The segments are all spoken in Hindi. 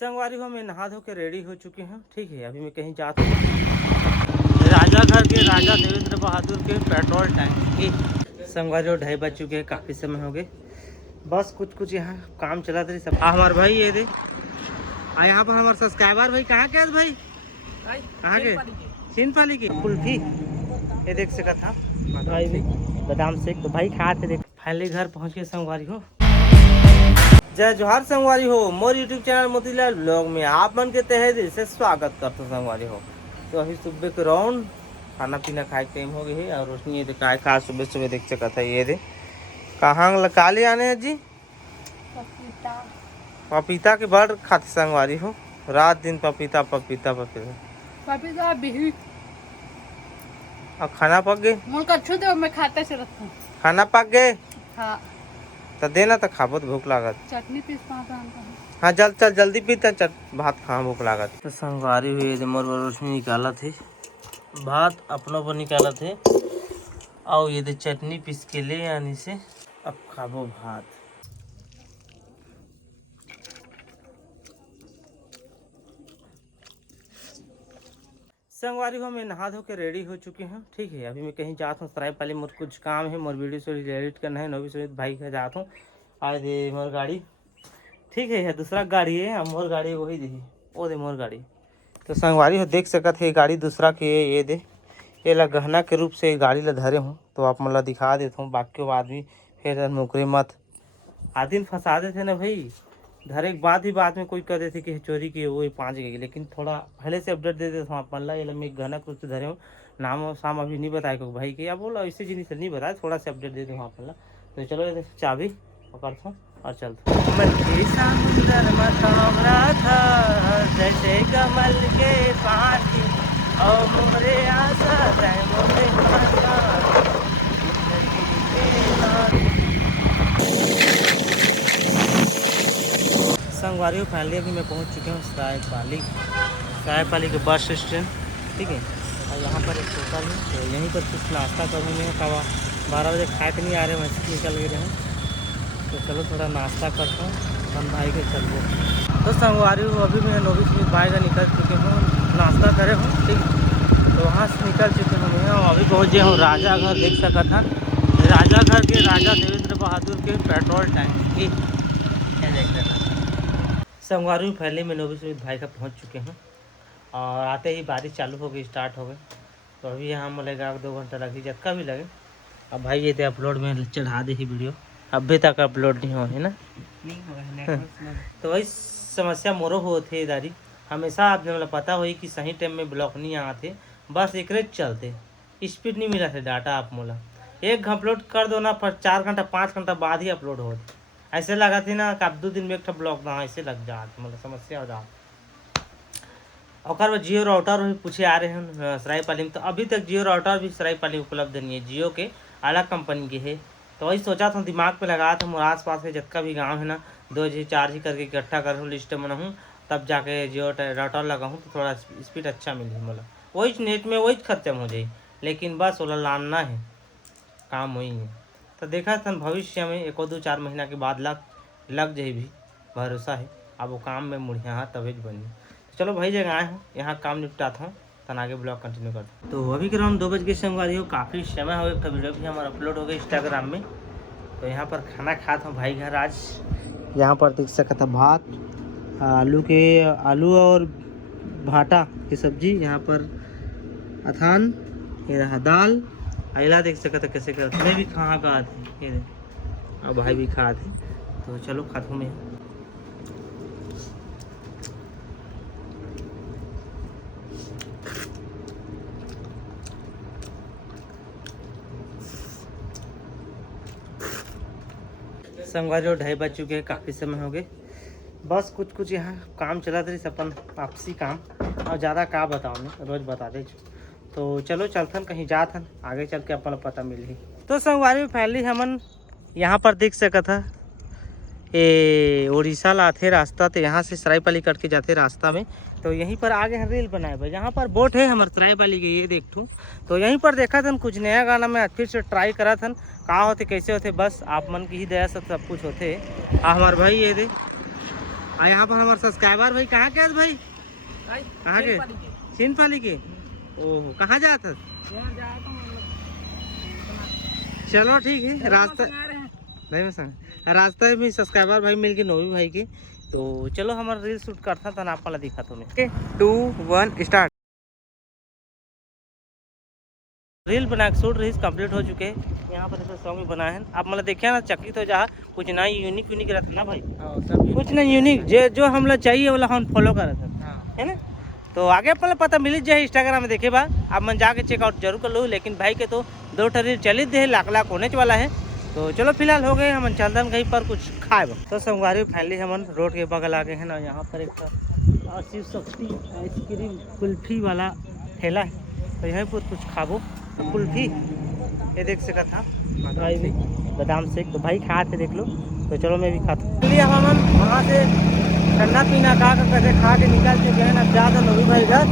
संगवारी हो मैं नहा धो के रेडी हो चुके हैं। ठीक है, अभी मैं कहीं जाता हूँ राजा घर के राजा देवेंद्र बहादुर के पेट्रोल टैंक की। संगवारी हो 2:30 बज चुके हैं, काफ़ी समय हो गए। बस कुछ यहाँ काम चला था सब। हमारे भाई ये दे यहाँ पर हमारे सब्सक्राइबर भाई कहाँ के भाई कहाँ के चीन पाली की कुल्फी ये देख सका था भाई भी बादाम शेक तो भाई खाते देख। फाइनली घर पहुँच के संगवारी हो। जय जोहार संगवारी हो, मोर यूट्यूब चैनल मोतीलाल ब्लॉग में आप मन के तहे दिल से स्वागत करते संगवारी हो। तो अभी सुबह के राउंड खाना पीना खाए टाइम हो गए है और रोशनी ये देखा खा सुबह सुबह देख सका था। ये दे कहाँ काले आने हैं जी पपीता के बड़ खाते संगवारी हो। रात दिन पपीता पपीता पपीता पपीता बिही और खाना पक गए मैं खाता से रखूं। खाना पक गए हाँ तो देना तो खाबो तो भूख लागत। चटनी पीस हाँ चल जल्दी पीता चल भात खा भूख लागत। तो संगवारी हुई मोर रोशनी निकाला थे भात अपनों पर निकाला थे और ये दे चटनी पीस के ले आने से अब खाबो भात। संगवारी हो मैं नहा धो के रेडी हो चुके हैं। ठीक है, अभी मैं कहीं जाता हूँ सरायपाली मोर कुछ काम है, मोर वीडियो से एडिट करना है। नवी सुमित भाई के जाता हूँ आज दे मोर गाड़ी। ठीक है, दूसरा गाड़ी है मोर गाड़ी वही दे वो दे मोर गाड़ी। तो संगवारी हो देख सकत है गाड़ी दूसरा के ये दे ये ला गहना के रूप से गाड़ी ला धरे हूँ। तो आप मतलब दिखा देता हूँ बाकी आदमी फिर मुकरे मत आदमी फंसा देते ना भाई। धरे के बाद में कोई कह देते कि चोरी की वो 5 गई, लेकिन थोड़ा पहले से अपडेट दे देता हूँ आप मतलब ये मैं गहना कुछ धरे हूँ। नाम और शाम अभी नहीं बताया क्योंकि भाई के या बोला ऐसे जिनिस नहीं बताया, थोड़ा सा अपडेट दे दूँ आप मतलब। तो चलो चाबी पकड़ता हूँ और चलता हूँ। समुंदर में था जैसे कमल के पानी और मोरे आशा संगवारी फाइनली अभी मैं पहुंच चुके हूँ सरायपाली के बस स्टैंड। ठीक है, और यहाँ पर एक होटल है तो यहीं पर कुछ नाश्ता करूँ मैं। कवा 12 बजे खाए के नहीं आ रहे वैसे निकल गए हैं। तो चलो थोड़ा नाश्ता करता हूँ हम भाई के चलो। तो संगवारी हूँ अभी मैं नोवी सुमित भाई का निकल चुके हूँ, नाश्ता करे हूँ। ठीक है, तो वहाँ से निकल चुके हूँ मैं और अभी पहुँच गया हूँ राजा घर। देख सका था राजा घर के राजा देवेंद्र बहादुर के पेट्रोल टैंक की देख रहे संगवारी हूँ। पहले मैं नोवी सुमित भाई का पहुँच चुके हैं और आते ही बारिश चालू हो गई स्टार्ट हो गई। तो अभी यहाँ मिलेगा 2 घंटा लगे जतका भी लगे। अब भाई ये तो अपलोड में चढ़ा दी ही वीडियो अभी तक अपलोड नहीं हो है ना तो वही समस्या मोरो हो थे दारी हमेशा आप मतलब पता हुई कि सही टाइम में ब्लॉक नहीं आते बस एक चलते स्पीड नहीं मिला थे डाटा आप मोला एक अपलोड कर दो ना पर 4 घंटा 5 घंटा बाद ही अपलोड हो। ऐसे लगा थी ना कि आप 2 दिन में एक ब्लॉक ना ऐसे लग जाते मतलब समस्या हो जाती। और जियो राउटर भी पूछे आ रहे हैं सरायपाली में। तो अभी तक जियो राउटर भी सरायपाली उपलब्ध नहीं है, जियो के अलग कंपनी के है। तो वही सोचा था दिमाग पे लगा था मोर आस पास के जितना भी गांव है ना 2 जी 4 जी करके इकट्ठा करूँ लिस्ट बनाऊँ तब जाके जियो राउटर लगाऊँ तो थोड़ा स्पीड अच्छा मिली मतलब वही नेट में वही खत्म हो जाए। लेकिन बस वो लाना है काम वही है। तो देखा था भविष्य में 1-2-4 महीना के बाद लग जाए भी भरोसा है। अब वो काम में मुड़िया हाँ तभी बनी। चलो भाई जगह आए हूँ यहाँ काम निपटाता हूँ तन आगे ब्लॉग कंटिन्यू करता हूँ। तो अभी के राउंड 2 बज के संगवारी हो काफ़ी समय हो गया। वीडियो भी हमारा अपलोड हो गया इंस्टाग्राम में। तो यहाँ पर खाना खाता हूँ भाई घर आज। यहाँ पर देख सकता था भात आलू और भाटा की सब्जी। यहाँ पर अथान ये रहा दाल आइला देख सकता कैसे करते मैं भी खा थे ये और भाई भी खा थे। तो चलो खाता हूँ मैं। संगवारी 2:30 बज चुके हैं, काफ़ी समय हो गए। बस कुछ यहाँ काम चला था अपन आपसी काम और ज़्यादा का बताओ मैं रोज़ बता दे। तो चलो चलथन कहीं जाथन आगे चल के अपन पता मिली। तो संगवारी में फैली हमन यहाँ पर देख सका था ये उड़ीसा लाते रास्ता तो यहाँ से सरायपाली कट के जाते रास्ता में। तो यहीं पर आगे हम रेल बनाए भाई यहाँ पर बोट है हमारे सरायपाली के ये देखूँ। तो यहीं पर देखा था कुछ नया गाना में फिर से ट्राई करा था कहाँ होते कैसे होते बस आप मन की ही दया से सब कुछ होते। हमारे भाई ये दे और यहाँ पर हमारे सब्सक्राइबर भाई कहाँ के भाई, कहाँ के? चिनपाली के। ओह, कहाँ जाता? चलो ठीक है, रास्ता नहीं मैं संग रास्ते में सब्सक्राइबर भाई मिल के नोवी भाई के, तो चलो हमारा रील शूट करता था ना, आप वाला दिखा तुम्हें। 2 1 स्टार्ट। रील बना के शूट रील्स कंप्लीट हो चुके हैं। यहाँ पर ऐसा सॉन्ग भी बनाए हैं, आप मतलब देखिए ना, चकित हो जा कुछ ना यूनिक रहता ना भाई, कुछ ना यूनिक जो हम लोग चाहिए वाला हम फॉलो कर रहे थे, है ना। तो आगे अपने पता मिल जाए इंस्टाग्राम में देखे बा, आप मन जाके चेकआउट जरूर कर लो। लेकिन भाई के तो 2 रील चलित दे लाख होने वाला है। तो चलो फिलहाल हो गए हम चंदन कहीं पर कुछ खाए। तो संगवारी फाइनली हम रोड के बगल आ गए हैं ना, यहाँ पर एक शिव शक्ति आइसक्रीम कुल्फी वाला ठेला है, तो यहीं पर कुछ खाबो। कुल्फी ये देख सका था भाई भी बादाम शेक, तो भाई खा थे देख लो। तो चलो मैं भी खाता हूँ। चलिए हम वहाँ से ठंडा पीना कैसे खा के निकल चुके हैं। अब ज़्यादा नवी भाई घर,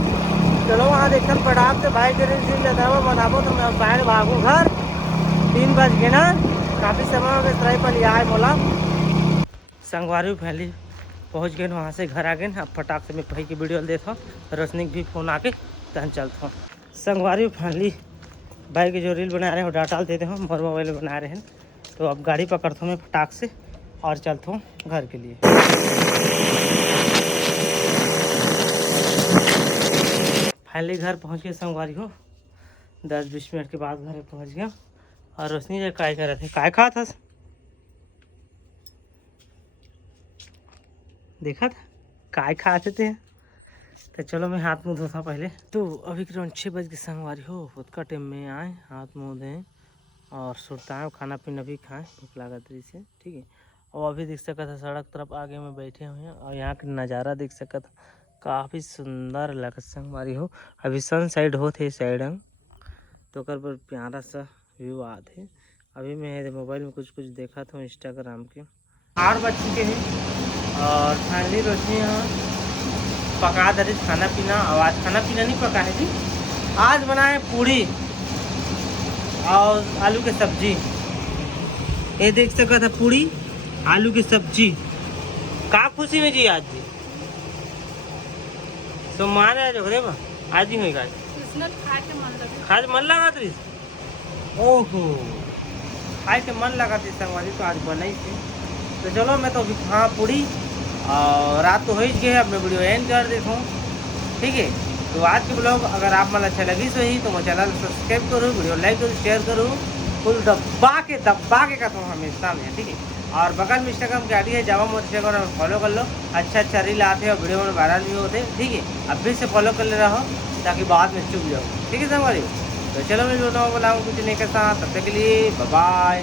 चलो वहाँ देखकर पटाख से भाई के रील लेता है वो बनाबो, तो मैं बाहर भागू घर। 3 बज गए ना, काफ़ी समय हो गया सराय पर लिया है मोला। संगवारी फैली पहुँच गए वहाँ से घर आ गए। अब फटाक से मैं भाई की वीडियो देता हूँ, रोशनी भी फ़ोन आके तहन चलता हूँ। संगवारी फैली भाई के जो रील बना रहे हैं वो डाटा देते हैं, मोर मोबाइल में बना रहे हैं। तो अब गाड़ी पकड़ता हूँ मैं फटाक से और चलता हूँ घर के लिए। फाइनली घर पहुँच गए संगवारी हो, 10-20 मिनट के बाद घर पहुँच गया। और रोशनी जो काय कर रहे थे, काय खा था देखा था काय खाते थे। तो चलो मैं हाथ मुँह धोता पहले। तो अभी करीब 6 बज के संगवारी हो, उतना टाइम में आए, हाथ मुँह दें और सुरताएँ, खाना पीना भी खाएं, भूख लगा रही से, ठीक है। और अभी देख सकता था सड़क तरफ आगे में बैठे हुए हैं और यहाँ का नज़ारा देख सकता था, काफ़ी सुंदर लगा संगवारी हो। अभी सन साइड हो थे साइड हम, तो कर पर प्यारा सा व्यू आते। अभी मैं मोबाइल में कुछ देखा था इंस्टाग्राम के। 8 बज चुके हैं और फाइनली रोशनी यहाँ पका दे खाना पीना। और आज खाना पीना नहीं पका है जी, आज बनाए पूड़ी और आलू की सब्जी। ये देख सका था पूड़ी आलू की सब्जी, का खुशी में जी आज जी तो मारे रे बा आज ही हुई गाय खाए मन लगा थी। ओहो खाए के मन लगा थी संगवारी, तो आज बनाई थी। तो चलो मैं तो हाँ पूड़ी और रात तो हो ही गए, अब मैं वीडियो एंड कर देता हूँ, ठीक है। तो आज के ब्लॉग अगर आप मतलब अच्छा लगी सही तो मैं चैनल सब्सक्राइब करो, वीडियो लाइक करो, शेयर करो, फुल दबा के का तो हमेशा में, ठीक है। और बगल में इंस्टाग्राम की आईडी है, जावा मोर इंस्टाग्राम में फॉलो कर लो, अच्छा रील आते हैं और वीडियो में वायरल भी होते हैं, ठीक है। अब फिर से फॉलो कर ले रहा हो ताकि बाद में चुप जाओ, ठीक है संगवारी। तो चलो मैं बोला कुछ नहीं करता, तब तक के लिए बाय बाय।